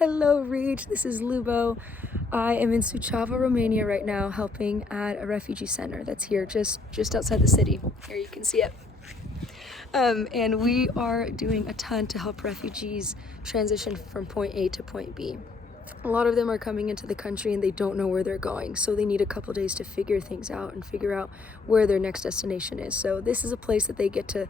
Hello, Reach. This is Lubo. I am in Suceava, Romania right now, helping at a refugee center that's here just outside the city. Here you can see it. And we are doing a ton to help refugees transition from point A to point B. A lot of them are coming into the country and they don't know where they're going, so they need a couple days to figure things out and figure out where their next destination is. So this is a place that they get to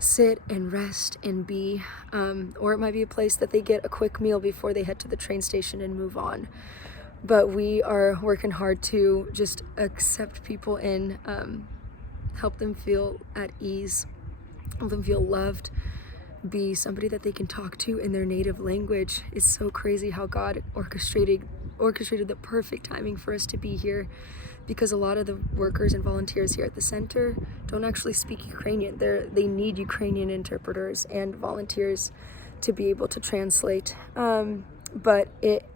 sit and rest and be, or it might be a place that they get a quick meal before they head to the train station and move on. But we are working hard to just accept people in, help them feel at ease, help them feel loved, be somebody that they can talk to in their native language. It's so crazy how God orchestrated the perfect timing for us to be here, because a lot of the workers and volunteers here at the center don't actually speak Ukrainian. They need Ukrainian interpreters and volunteers to be able to translate. But it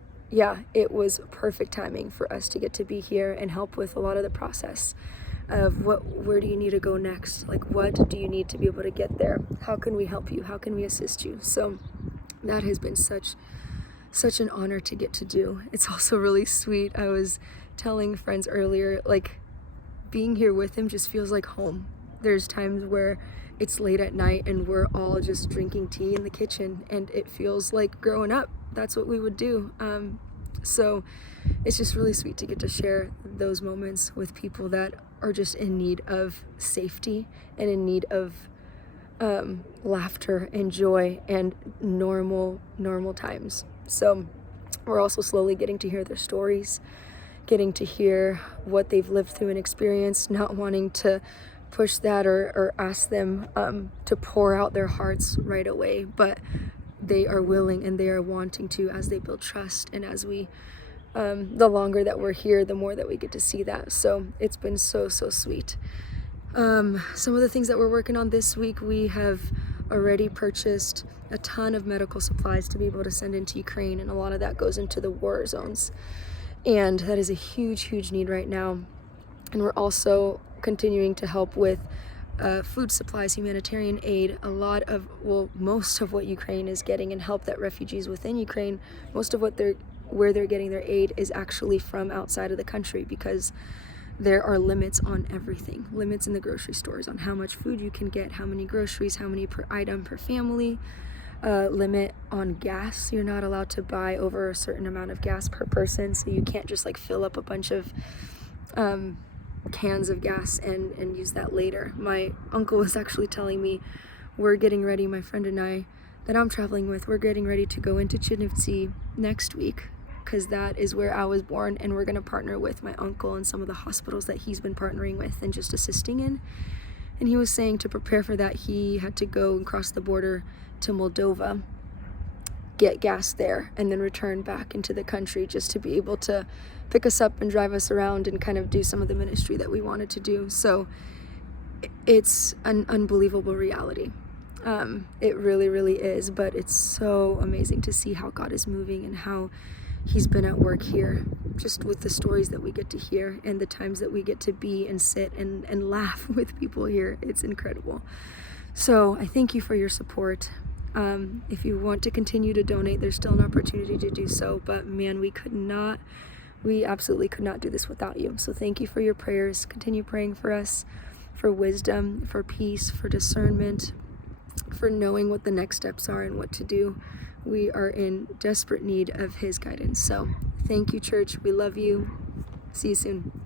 was perfect timing for us to get to be here and help with a lot of the process of where do you need to go next? Like, what do you need to be able to get there? How can we help you? How can we assist you? So that has been such an honor to get to do. It's also really sweet. I was telling friends earlier, like, being here with him just feels like home. There's times where it's late at night and we're all just drinking tea in the kitchen and it feels like growing up. That's what we would do. So it's just really sweet to get to share those moments with people that are just in need of safety and in need of laughter and joy and normal times. So we're also slowly getting to hear their stories, getting to hear what they've lived through and experienced, not wanting to push that or ask them to pour out their hearts right away, but they are willing and they are wanting to as they build trust. And as we, the longer that we're here, the more that we get to see that. So it's been so sweet. Some of the things that we're working on this week, we have already purchased a ton of medical supplies to be able to send into Ukraine, and a lot of that goes into the war zones. And that is a huge need right now. And we're also continuing to help with food supplies, humanitarian aid. Most of what Ukraine is getting and help that refugees within Ukraine, most of where they're getting their aid is actually from outside of the country, because there are limits on everything. Limits in the grocery stores on how much food you can get, how many groceries, how many per item per family. Limit on gas. You're not allowed to buy over a certain amount of gas per person, so you can't just like fill up a bunch of cans of gas and use that later. My uncle was actually telling me we're getting ready, my friend and I that I'm traveling with, we're getting ready to go into Chernivtsi next week, because that is where I was born, and we're going to partner with my uncle and some of the hospitals that he's been partnering with and just assisting in. And he was saying to prepare for that, he had to go and cross the border to Moldova, get gas there, and then return back into the country just to be able to pick us up and drive us around and kind of do some of the ministry that we wanted to do. So it's an unbelievable reality. It really is, but it's so amazing to see how God is moving and how he's been at work here, just with the stories that we get to hear and the times that we get to be and sit and laugh with people here. It's incredible. So I thank you for your support. If you want to continue to donate, there's still an opportunity to do so, but man, we absolutely could not do this without you. So thank you for your prayers. Continue praying for us, for wisdom, for peace, for discernment, for knowing what the next steps are and what to do. We are in desperate need of his guidance. So thank you, church. We love you. See you soon.